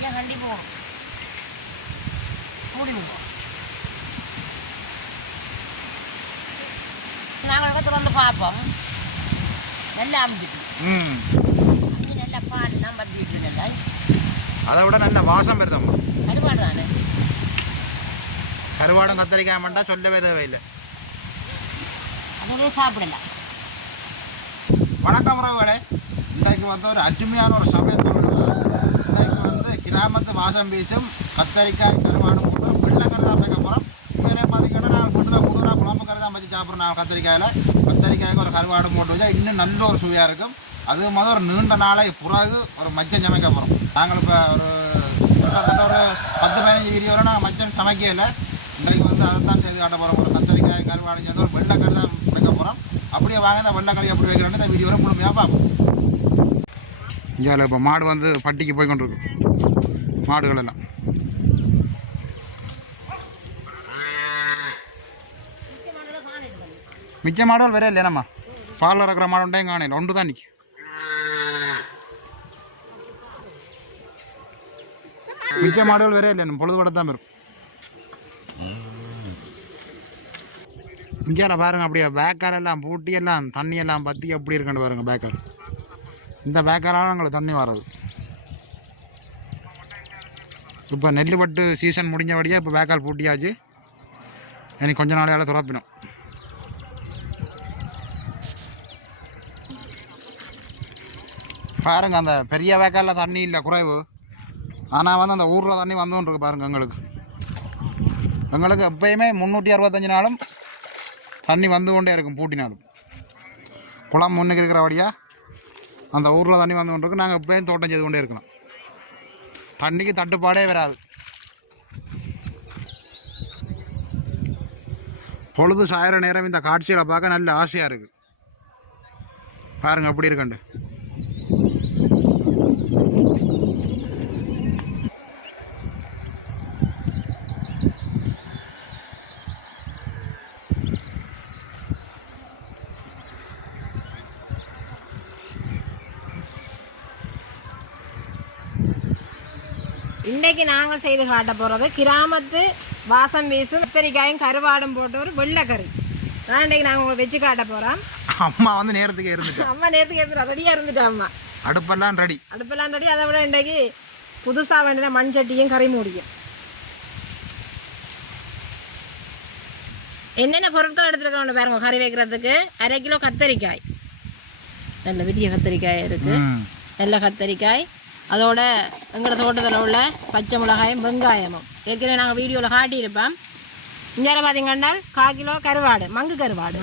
சரியாக கண்டி போகணும் மூடி விடுவோம் நாங்கள் திறந்து பார்ப்போம் நல்லா அமிச்சிட்டு ம் அங்கே நல்லா பால் தான் பற்றிட்டு நல்லா அதை விட நல்ல வாசம் வருதம்மா கருவாடு தானே கருவாடும் கத்திரிக்காய் மண்டா சொல்லவே தேவையில்லை அதுவே சாப்பிடலாம் வணக்கம் உறவுகளே இன்றைக்கு வந்து ஒரு அருமையான ஒரு வந்து கிராமத்து வாசம் வீசும் கத்தரிக்காய் கருவாடும் போட்டு வெள்ளை கறி தான் வைக்க போகிறோம் வேறே பார்த்தீங்கன்னா நான் வீட்டில் குளிராக குழம்பு கறி தான் வச்சு சாப்பிட்றோம் நான் கத்தரிக்காயில். கத்தரிக்காய்க்கு ஒரு கருவாடு போட்டு வச்சா இன்னும் நல்ல ஒரு சுவையாக இருக்கும். அது மாதிரி ஒரு நீண்ட நாளை பிறகு ஒரு மச்சம் சமைக்க போகிறோம் நாங்கள் இப்போ ஒரு கிட்டத்தட்ட ஒரு பத்து பதினஞ்சு வீடியோவில் நாங்கள் மச்சம் சமைக்கலை. இன்றைக்கு வந்து அதை தான் செய்து காட்ட போகிறோம் ஒரு கத்தரிக்காய் கருவாடு சேர்ந்து ஒரு வெள்ளை கறி தான் வைக்க போகிறோம் அப்படியே வாங்க இந்த வெள்ளைக்கறி எப்படி வைக்கிறேன்னு இந்த வீடியோவில் முழுமையாக பார்ப்போம். இங்கே இப்போ மாடு வந்து பட்டிக்கு போய் கொண்டிருக்கு மாடுகள் எல்லாம் மிச்ச மாடுகள் வேற இல்லையானம்மா பால் இறக்குற மாடு உண்டே காணையில் ஒன்று தான் நிற்கும் மிச்ச மாடுகள் வேற இல்லை பொழுதுபட தான் இருக்கும். இந்தியாவில் பாருங்க அப்படியே பேக்கார் எல்லாம் பூட்டி எல்லாம் தண்ணி எல்லாம் பற்றி எப்படி இருக்குன்னு பாருங்க பேக்கர் இந்த பேக்கரால எங்களுக்கு தண்ணி வராது. இப்போ நெல் பட்டு சீசன் முடிஞ்சபடியே இப்போ வேக்கால் பூட்டியாச்சு. எனக்கு கொஞ்ச நாளையால் துறப்பிடும். பாருங்க அந்த பெரிய வேக்காலில் தண்ணி இல்லை குறைவு. ஆனால் வந்து அந்த ஊரில் தண்ணி வந்துன்னு பாருங்க எங்களுக்கு. எங்களுக்கு எப்பயுமே முந்நூற்றி அறுபத்தஞ்சு நாளும் தண்ணி வந்து கொண்டே இருக்கும் பூட்டினாலும். குளம் முன்னுக்கு இருக்கிறபடியா அந்த ஊரில் தண்ணி வந்து கொண்டிருக்கு. நாங்கள் எப்பயும் தோட்டம் செய்து கொண்டே இருக்கணும் தண்ணிக்கு தட்டுப்பாடே வராது. பொழுது சாயிற நேரம் இந்த காட்சிகளை பார்க்க நல்ல ஆசையாக இருக்குது பாருங்க அப்படி இருக்குண்டு இன்னைக்கு நாங்கள் செய்து காட்ட போகிறது கிராமத்து வாசம் வீசும் கத்தரிக்காயும் கருவாடும் போட்டு ஒரு வெள்ளைக்கறி. அதான் இன்னைக்கு நாங்கள் உங்களுக்கு வச்சு காட்ட போகிறோம் அம்மா வந்து நேரத்துக்கு இருந்துச்சு அம்மா நேரத்துக்கு எடுத்து ரெடியாக இருந்துட்டா அம்மா. அடுப்பெல்லாம் ரெடி. அடுப்பெல்லாம் ரெடி அதை விட இன்றைக்கு புதுசாக வேண்டிய மண் சட்டியும் கறி மூடியும். என்னென்ன பொருட்கள் எடுத்துருக்கோம் பாருங்க கறி வைக்கிறதுக்கு. அரை கிலோ கத்தரிக்காய். நல்ல பெரிய கத்தரிக்காய் இருக்குது நல்ல கத்தரிக்காய். அதோட எங்களோட தோட்டத்தில் உள்ள பச்சை மிளகாயும் வெங்காயமும். ஏற்கனவே நாங்கள் வீடியோவில் காட்டியிருப்போம். இங்கே பார்த்தீங்கன்னா கால் கிலோ கருவாடு மங்கு கருவாடு.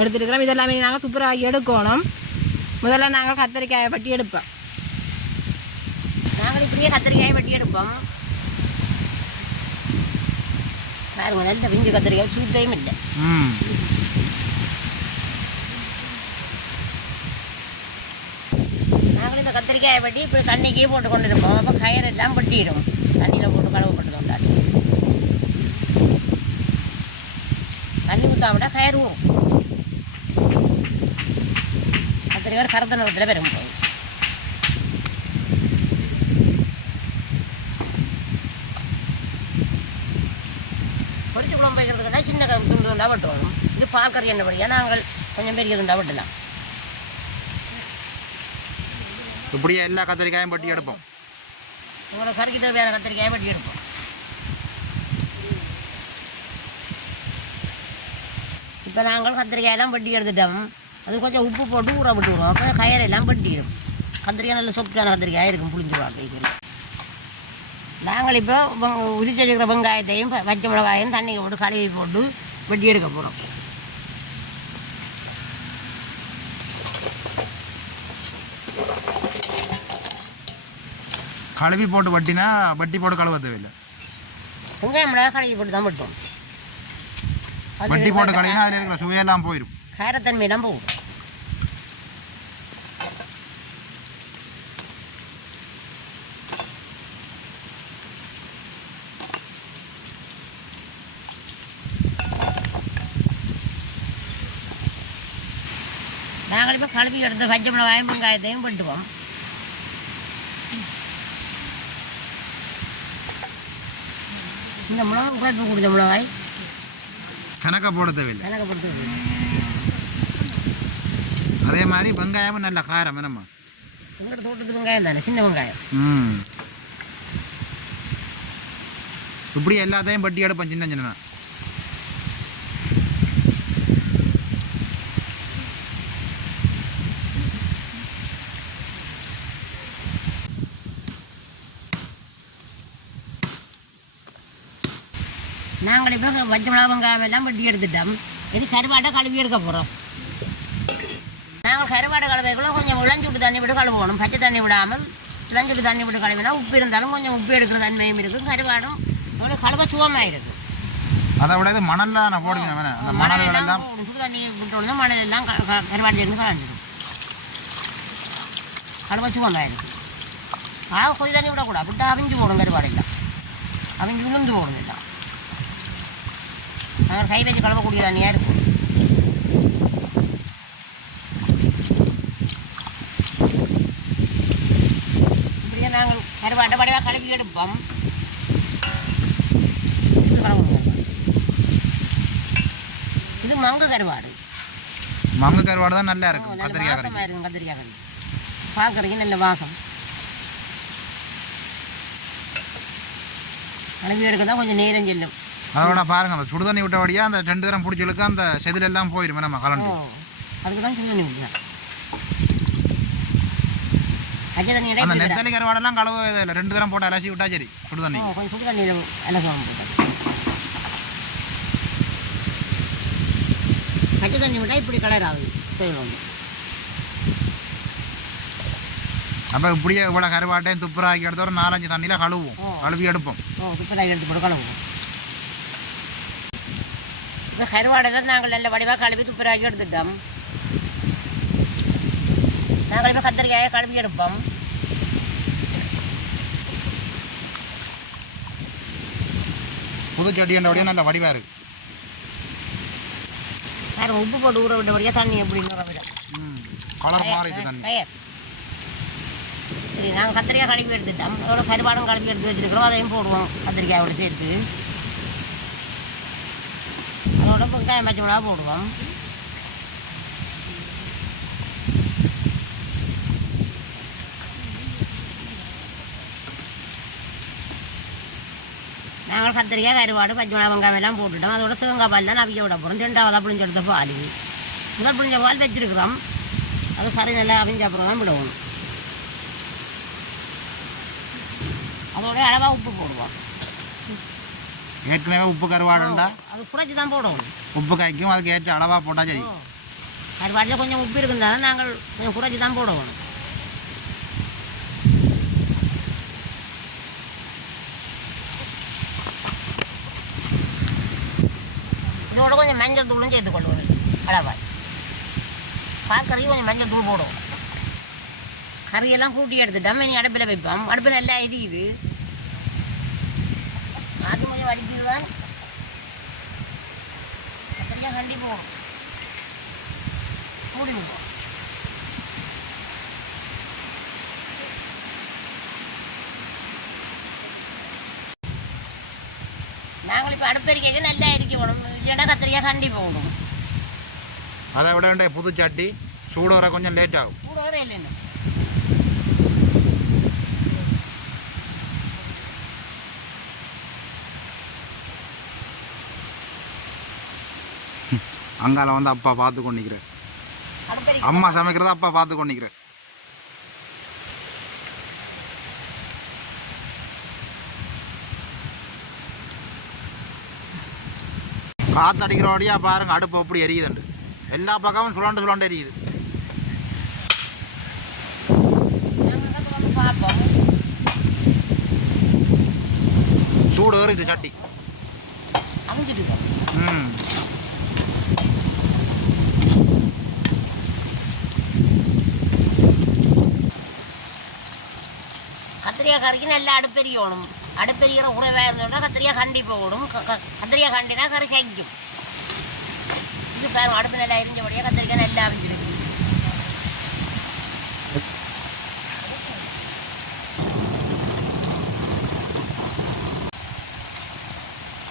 எடுத்துருக்கிறோம். இதெல்லாமே நாங்கள் துப்புரவாகி எடுக்கணும். முதல்ல நாங்கள் கத்தரிக்காயை பட்டி எடுப்போம். நாங்கள் இப்படியே கத்திரிக்காயை வெட்டி எடுப்போம். பாருங்க நல்ல பிஞ்சு கத்திரிக்காய் சூட்டையும் இல்லை ம் நாங்கள் இந்த கத்திரிக்காயை வெட்டி இப்படி தண்ணிக்கே போட்டு கொண்டு இருப்போம் அப்போ கயிறெல்லாம் வெட்டிடும். தண்ணியில் போட்டு கழுவு போட்டு கொண்டாடி தண்ணி ஊற்றாமட்டா கயிறு ஊறும். கத்திரிக்காய் கருத்த நிறத்தில் பெறும் போகுது பொரிச்சு குழம்பு வைக்கிறதுக்குன்னா சின்ன துண்டு துண்டாக வெட்டுவோம். இது பால் கறி என்னபடியாக நாங்கள் கொஞ்சம் பெரிய துண்டாக வெட்டலாம். இப்படியே எல்லா கத்திரிக்காயும் பட்டி எடுப்போம். உங்களுக்கு கறிக்கு தேவையான கத்திரிக்காயை வெட்டி எடுப்போம். இப்போ நாங்கள் கத்திரிக்காயெல்லாம் வெட்டி எடுத்துட்டோம். அது கொஞ்சம் உப்பு போட்டு ஊற விட்டுருவோம். அப்போ கயிறெல்லாம் வெட்டிடும். கத்திரிக்காய் நல்ல சொப்டான கத்திரிக்காய் இருக்கும் புளிஞ்சுருவாங்க நாங்கள் இப்போ உரிச்சு வெங்காயத்தையும் பச்சை மிளகாயும் தண்ணியை போட்டு கழுவி போட்டு வெட்டி எடுக்க போகிறோம் கழுவி போட்டு வட்டினா வட்டி போட்டு கழுவ தேவையில்லை வெங்காயம் கழுவி போட்டு தான் வெட்டுவோம் வட்டி போட்டு கழுவினா அதில் இருக்கிற சுவையெல்லாம் போயிடும் காரத்தன்மையெல்லாம் போகும். நாங்கள் இப்போ கழுவி எடுத்து பச்சை மிளகாயும் வெங்காயத்தையும் போட்டுவோம் இந்த மிளகாய் உப்பு கொடுத்த மிளகாய். கணக்க போட தேவையில்லை. எனக்கு பொறுத்து அதே மாதிரி வெங்காயமும் நல்ல காரம் என்னம்மா? எங்களோட தோட்டத்து வெங்காயம் தானே சின்ன வெங்காயம். ம். இப்படி எல்லாத்தையும் பட்டி எடுப்பேன் சின்ன சின்ன நாங்கள் இப்போ பச்சை மிளகா வெங்காயம் எல்லாம் வெட்டி எடுத்துட்டோம். இது கருவாட்டை கழுவி எடுக்க போகிறோம் நாங்கள் கருவாடை கழுவைக்குள்ள கொஞ்சம் இளஞ்சுட்டு தண்ணி விட்டு கழுவணும். பச்சை தண்ணி விடாமல் இளஞ்சுட்டு தண்ணி விட்டு கழுவினா உப்பு இருந்தாலும் கொஞ்சம் உப்பு எடுக்கிற தன்மையும் இருக்கும். கருவாடும் ஒரு கழுவ சுகமாக இருக்கும். அதை விட இது மணல்ல தானே போடுங்க. அந்த மணல்கள் மணல் எல்லாம் சுடு தண்ணி விட்டோம்னா மணல் எல்லாம் கருவாடு சேர்ந்து கலந்துடும் கழுவ சுகமாக இருக்கும். ஆக கொதி தண்ணி விடக்கூடாது. விட்டு அவிஞ்சு போடும் கருவாடு எல்லாம். அவிஞ்சு உளுந்து போடும் எல்லாம் நாங்கள் கை வச்சு கழுவக்கூடிய தண்ணியாக இருக்கும் இப்படியே நாங்கள் கருவாட்டை படையாக கழுவி எடுப்போம். இது மங்கு கருவாடு. மங்க கருவாடு தான் நல்லா இருக்கும். கத்திரிக்காய் இருக்கும் கத்திரிக்காய் கறி பார்க்கறதுக்கு நல்ல வாசம். கழுவி எடுக்க தான் கொஞ்சம் நேரம் செல்லும். அதோட பாருங்க அந்த சுடு தண்ணி விட்டபடியா அந்த ரெண்டு தரம் பிடிச்சி இழுக்க அந்த செதில் எல்லாம் போயிடும் நம்ம கலண்டு. அதுக்கு தான் அந்த நெத்தலி கருவாடெல்லாம் கழுவ இல்லை ரெண்டு தரம் போட்டு அலசி விட்டா சரி சுடு தண்ணி கொஞ்சம் அலசுவாங்க பச்சை தண்ணி விட்டால் இப்படி கலர் ஆகுது சரி வந்து அப்போ இப்படியே இவ்வளோ கருவாட்டையும் துப்புராக்கி எடுத்து ஒரு நாலஞ்சு தண்ணியில் கழுவுவோம். ஓ. கழுவி எடுப்போம். ஓ துப்பலாக எடுத்து போட்டு கழுவுவோம் இப்போ கருவாடெல்லாம் நாங்கள் நல்ல வடிவாக கழுவி துப்புராக்கி எடுத்துட்டோம். நாங்கள் இப்போ கத்திரிக்காயை கழுவி எடுப்போம். புது நல்ல வடிவாக இருக்கு. வேறு உப்பு போட்டு ஊற விட்டபடியாக தண்ணி எப்படி ஊற விட கலர் மாறிட்டு தண்ணி. சரி நாங்கள் கத்திரிக்காய் கழுவி எடுத்துட்டோம். அதோட கருவாடும் கழுவி எடுத்து வச்சிருக்கிறோம். அதையும் போடுவோம் கத்திரிக்காயோட சேர்த்து. அதோட வெங்காயம் பச்சை மிளகா போடுவோம் நாங்கள் கத்திரிக்காய் கருவாடு பச்சை மிளகா வெங்காயம் எல்லாம் போட்டுட்டோம் அதோட தேங்காய் பால்லாம் அவிக்க விட போகிறோம் ரெண்டாவதாக புளிஞ்சு எடுத்த பால் முதல் புளிஞ்ச பால் வச்சிருக்கிறோம் அது கறி நல்லா அவிஞ்ச அப்புறம் தான் விடுவோம் அதோட அளவாக உப்பு போடுவோம் ஏற்கனவே உப்பு கருவாடுண்டா அது குறைச்சி தான் போடுவோம் உப்பு காய்க்கும் அதுக்கு ஏற்ற அளவாக போட்டால் சரி கருவாட்டில் கொஞ்சம் உப்பு இருக்குந்தாலும் நாங்கள் கொஞ்சம் குறைச்சி தான் போடுவோம் இதோட கொஞ்சம் மஞ்சள் தூளும் சேர்த்து கொள்வோம் அளவாய் பார்க்கறதுக்கு கொஞ்சம் மஞ்சள் தூள் போடுவோம் கறியெல்லாம் கூட்டி எடுத்துட்டோம் இனி அடுப்பில் வைப்போம் அடுப்பில் எல்லாம் எரியுது தான் கத்திரிக்காய் கண்டி போகணும் மூடி விடுவோம் நாங்கள் இப்போ அடுப்பெரிக்கைக்கு நல்லா எரிக்க போகணும் இல்லைன்னா கத்திரிக்காய் கண்டி போகணும் அதை விட வேண்டிய புது சட்டி சூடு வர கொஞ்சம் லேட் ஆகும் கூட வர இல்லைன்னு அங்கால வந்து அப்பா பார்த்து கொண்டிக்கிறேன் அம்மா சமைக்கிறத அப்பா பார்த்து கொண்டிக்கிறேன் காற்று அடிக்கிறபடியா பாருங்க அடுப்பு எப்படி எரியுதுண்டு. எல்லா பக்கமும் சுழண்டு சுழண்டு எரியுது. சூடு ஏறிட்டு சட்டி. ம். கத்திரிக்காய் கறிக்கு நல்லா அடுப்பெரியணும் அடுப்பெரிக்கிற உணவாக இருந்தோம்னா கத்திரிக்காய் கண்டி போகணும் க- கத்திரிக்காய் கண்டினா கறி சங்கிக்கும் இது பாருங்க அடுப்பு நல்லா எரிஞ்சபடியாக கத்திரிக்காய் நல்லா அமைஞ்சிருக்கு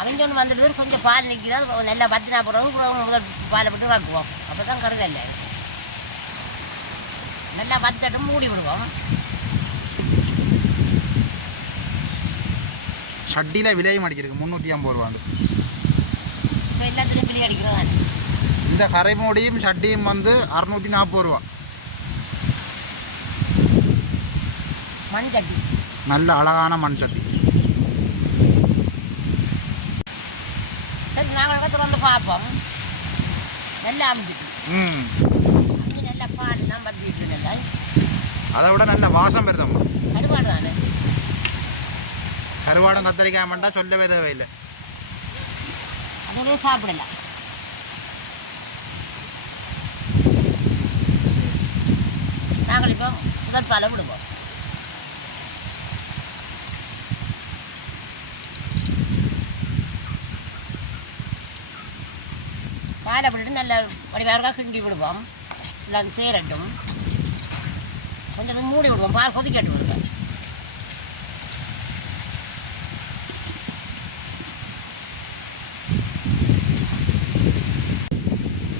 அவிஞ்சொன்று வந்துட்டு கொஞ்சம் பால் நிற்கிது நல்லா பத்தினா போடுறவங்க பிறகு முதல் பாலை போட்டு வைக்குவோம் அப்போ தான் கருகல்ல நல்லா வத்தட்டும் மூடி விடுவோம் சட்டியில் விலையும் அடிச்சிருக்கு முந்நூற்றி ஐம்பது ரூபாண்டு இந்த கரைமூடியும் சட்டியும் வந்து அறுநூற்றி நாற்பது ரூபா மண் சட்டி நல்ல அழகான மண் சட்டி சரி நாங்கள் வந்து பார்ப்போம் நல்லா அமைஞ்சிட்டு ம் நல்லா பால் தான் நல்லா அதை விட நல்ல வாசம் வருதம்மா கருவாடு தானே கருவாடும் கத்தரிக்காய் மட்டும் சொல்லவே தேவையில்லை. அதுவே சாப்பிடலாம். நாங்கள் இப்போ முதல் பாலை விடுவோம். பாலை விட்டு நல்ல வடிவாக கிண்டி விடுவோம். இல்லை அது சேரட்டும் கொஞ்சம் மூடி விடுவோம். பால் கொதிக்கட்டு விடுவோம்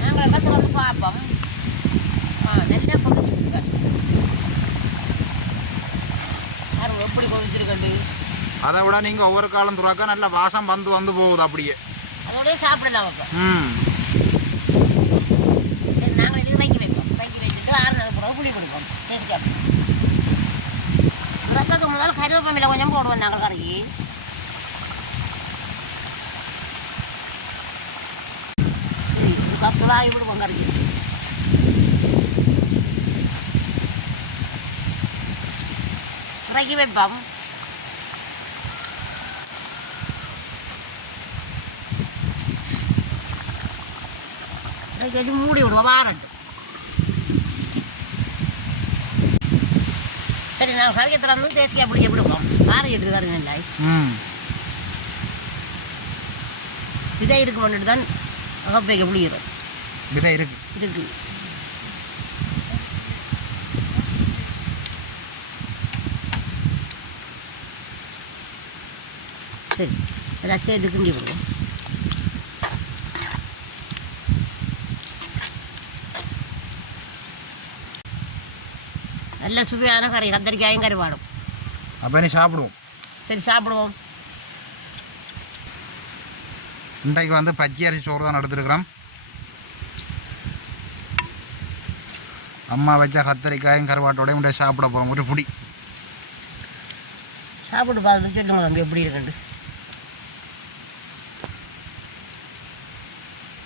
நாங்கள் இடத்துல வந்து பார்ப்போம் ஆ நல்லா கொதிச்சிருக்க யாரும் எப்படி கொதிச்சிருக்கண்டு. அதை விட நீங்கள் ஒவ்வொரு காலம் துறாக்க நல்ல வாசம் வந்து வந்து போகுது அப்படியே. அதோடய சாப்பிடலாம் அப்போ. ம். நாங்கள் இது வைக்க வைப்போம். வைக்க வச்சுட்டு ஆறுனது பிறகு புளி கொடுப்போம். தேர்ச்சி இறக்கக்கு முதல் கருவேப்பமில்லை கொஞ்சம் போடுவோம் நாங்கள் கறக்கி சரி விடுவோம் கறக்கி. இறக்கி வைப்போம் இறக்கி வச்சு மூடி விடுவோம் வாரட்டும் சரி நான் கறியை திறந்து தேசிக்கு அப்படியே விடுவோம் ஆற எடுத்து தருங்க இல்லை விதை இருக்கு வந்துட்டு தான் அகப்பைக்க முடியும் விதை இருக்கு இருக்கு சரி எல்லாம் சேர்த்து கிண்டி விடுவோம் நல்ல சுவையான கறி கத்தரிக்காயும் கருவாடும். அப்போ சாப்பிடுவோம். சரி சாப்பிடுவோம். இன்றைக்கு வந்து பச்சை அரிசி சோறு தான் எடுத்துருக்குறோம். அம்மா வச்ச கத்தரிக்காயும் கருவாட்டோடையும் சாப்பிட போகிறோம் ஒரு புடி. சாப்பிட்டு பார்த்து சொல்லுங்க எப்படி இருக்குண்டு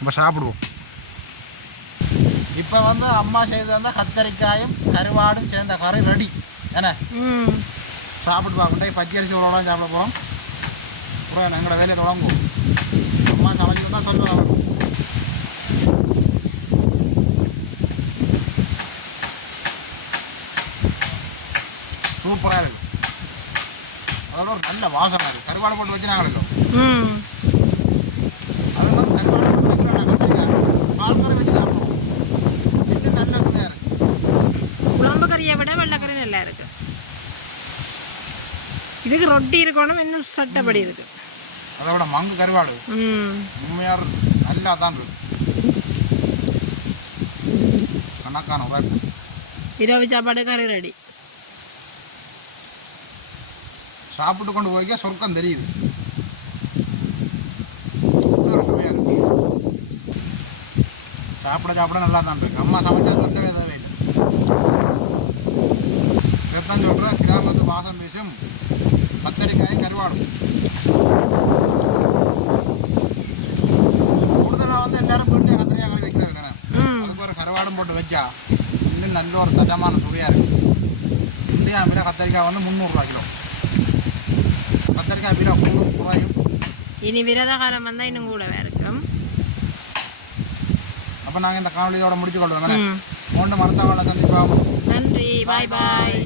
இப்போ சாப்பிடுவோம். இப்போ வந்து அம்மா செய்து வந்த கத்தரிக்காயும் கருவாடும் சேர்ந்த கறி ரெடி என்ன? சாப்பிட்டு பார்க்கட்டே பச்சை அரிசி சோறோட சாப்பிட போகிறோம் அப்புறம் எங்களோட வேலையை தொடங்குவோம். அம்மா சமைச்சு தான் சொல்லுவாங்க. சூப்பராக இருக்கு. அதோட ஒரு நல்ல வாசமாக இருக்குது கருவாடு போட்டு வச்சுனாங்களோ ம். அது மாதிரி கருவாடு போட்டு வைக்கிறோம் கத்திரிக்காய் பால் கறி வச்சு சாப்பிடுவோம் இன்னும் நல்ல ருசியாக இருக்குது குழம்பு கறியை விட வெள்ளைக்கறி நல்லா இருக்கு இதுக்கு ரொட்டி இருக்கணும் இன்னும் சட்டப்படி இருக்கு. அதோட மங்கு கருவாடு. ம். உண்மையாக நல்லா தான் இருக்கு. கணக்கான உரைப்பு இரவு சாப்பாடு கறி ரெடி சாப்பிட்டு கொண்டு போய்க்க சொர்க்கம் தெரியுது. சாப்பிட சாப்பிட நல்லா தான் இருக்கு. அம்மா சமைச்சா சொல்லவே தேவையில்லை. இதைத்தான் சொல்கிறேன் கிராமத்து கத்தரிக்காயும் கருவாடும் கூடுதலாக வந்து எல்லாரும் வீட்டிலே கத்திரிக்காய் கறி வைக்கிறாங்க அதுக்கு ஒரு கருவாடும் போட்டு வச்சா இன்னும் நல்ல ஒரு தரமான சுவையாக இருக்கு இந்தியா மீன கத்தரிக்காய் வந்து முந்நூறுரூவா கிலோ கத்தரிக்காய் மீன கூடும் குறையும் இனி விரத காலம் வந்தால் இன்னும் கூடவே இருக்கும் அப்போ நாங்கள் இந்த காணொலியோட முடிச்சு கொள்வோம் ம் மூன்று மருத்துவ சந்திப்பாகும் நன்றி பாய் பாய்